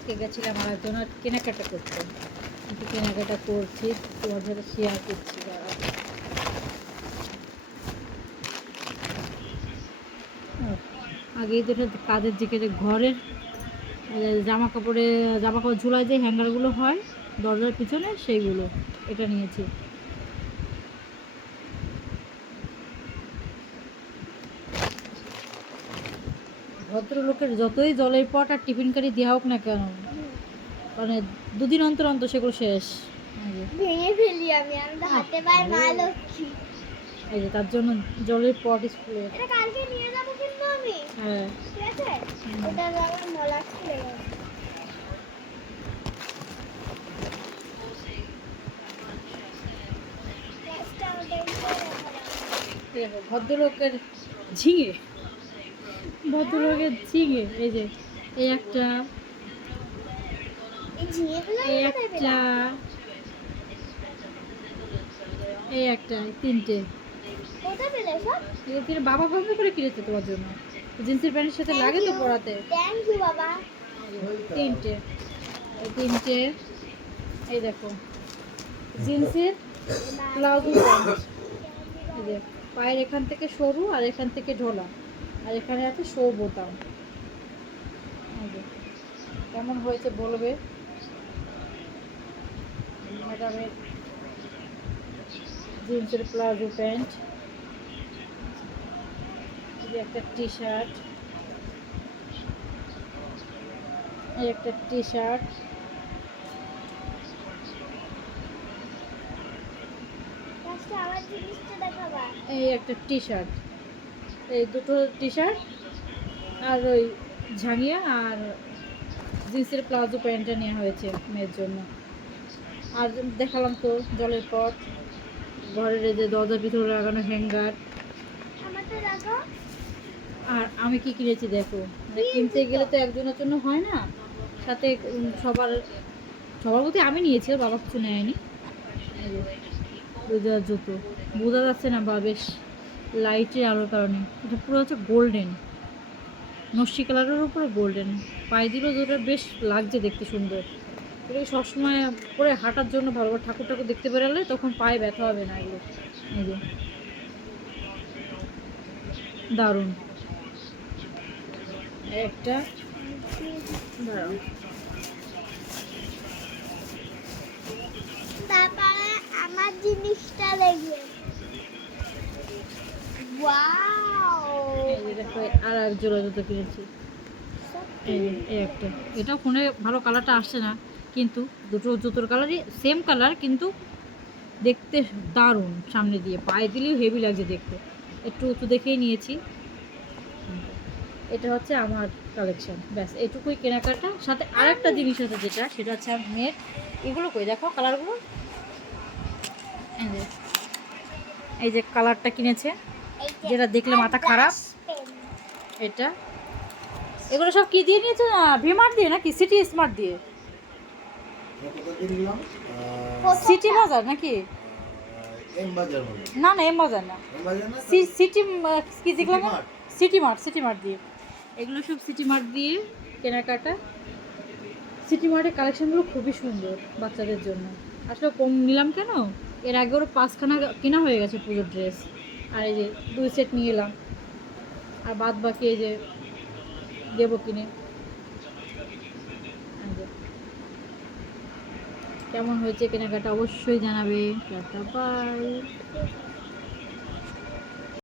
আজকে গেছিলাম আর একজনের কেনাকাটা করতে, একটু কেনাকাটা করছি, তোমার সাথে শেয়ার করছি। আগেই তো এটা কাজের দিকে ঘরের জামা কাপড় ঝোলায় যে হ্যাঙ্গারগুলো হয় দরজার পিছনে, সেইগুলো এটা নিয়েছি। ভদ্রলোকের যতই জলের পট আর টিফিন কারি দেওয়া হোক না কেন, মানে দুদিন অন্তর অন্তর সেগুলো শেষ। ভেঙে ফেলি আমি হাতে পায়ে মা লক্ষ্মী। এই যে তার জন্য জলের পট স্কুলে এটা কালকে নিয়ে যাবো কিন্তু আমি। হ্যাঁ ঠিক আছে, এটা আমার মলা খুলে গেছে। ভদ্রলোকের ঝিঙে, ভদ্রলোকের ঝিঙে, এই যে এই একটা, এই একটা, এই একটা, তিনটে। কোথায় পেলে সব? তিনি বাবা পছন্দ করে কিনেছে তোমার জন্য, জিন্সের প্যান্টের সাথে লাগে তো পরাতে। থ্যাংক ইউ বাবা। তিনটে, এই তিনটে। এই দেখো জিন্সের প্লাজো প্যান্ট, এই যে পায়ের এখান থেকে সরু আর এখান থেকে ঢোলা, আর এখানে আছে শো বোতাম। এই যে কেমন হয়েছে বলবে। ম্যাডামের জিন্সের প্লাজো প্যান্ট, এই যে একটা টি শার্ট, এই একটা টি শার্ট, আমার জিনিসটা দেখাবা। এই একটা টি শার্ট, এই দুটো টি শার্ট আর ওই ঝাঙিয়া আর জিন্সের প্লাজো প্যান্টটা নেওয়া হয়েছে মেয়ের জন্য। আর দেখালাম তো জলের পট, ঘরের যে দরজার ভিতরে লাগানো হ্যাঙ্গার। আমারটা দেখো। আর আমি কি কিনেছি দেখো, মানে কিনতে গেলে তো একজনের জন্য হয় না, সাথে সবার সবার মধ্যে আমি নিয়েছি, আর বাবা কিছু নেয়নি। রোজার জুতো বোঝা যাচ্ছে না বা বেশ লাইটের আলোর কারণে, এটা পুরো হচ্ছে গোল্ডেন, নস্যি কালারের উপরে গোল্ডেন। পায়ে দিলেও যেটা বেশ লাগছে দেখতে সুন্দর। এগুলো সবসময় পরে হাঁটার জন্য ভালো, ঠাকুর ঠাকুর দেখতে বেরোলে তখন পায়ে ব্যথা হবে না এগুলো। এই যে দারুণ একটা, দারুণ। তারপরে আমার জিনিসটা দেখবে। ওয়াও, এই যে দেখো আর এক জোড়া জুতো কিনেছি। এই একটা, এটাও ফোনে ভালো কালারটা আসছে না, কিন্তু দুটো জুতোর কালারই সেম কালার, কিন্তু দেখতে দারুণ। সামনে দিয়ে পায়ে দিলেও হেভি লাগছে দেখতে, একটু উঁচু দেখেই নিয়েছি। এটা হচ্ছে আমার কালেকশন, ব্যাস এটুকুই কেনাকাটা। সাথে আর একটা জিনিস আছে যেটা, সেটা হচ্ছে আমার মেয়ের এগুলো কই দেখো কালারগুলো, এই যে কালারটা কিনেছে, যেটা দেখলে মাথা খারাপ। এটা এগুলো সব কি দিয়ে নিয়েছো, ভিমার্ট দিয়ে নাকি সিটি স্মার্ট দিয়ে? সিটি বাজার নাকি? না না, এম বাজার না, সিটি কি দেখলাম, সিটি মার্ট, সিটি মার্ট দিয়ে। এগুলো সব সিটি মার্ট দিয়ে কেনাকাটা। সিটি মার্টের কালেকশনগুলো খুবই সুন্দর বাচ্চাদের জন্য। আসলে কম নিলাম কেন, এর আগে ওর 5খানা কেনা হয়ে গেছে পুজোর ড্রেস, আর এই যে 2 সেট নিয়ে এলাম, আর বাদ বাকি এই যে দেবো কিনে। কেমন হয়েছে কেনাকাটা অবশ্যই জানাবে। Tata bye.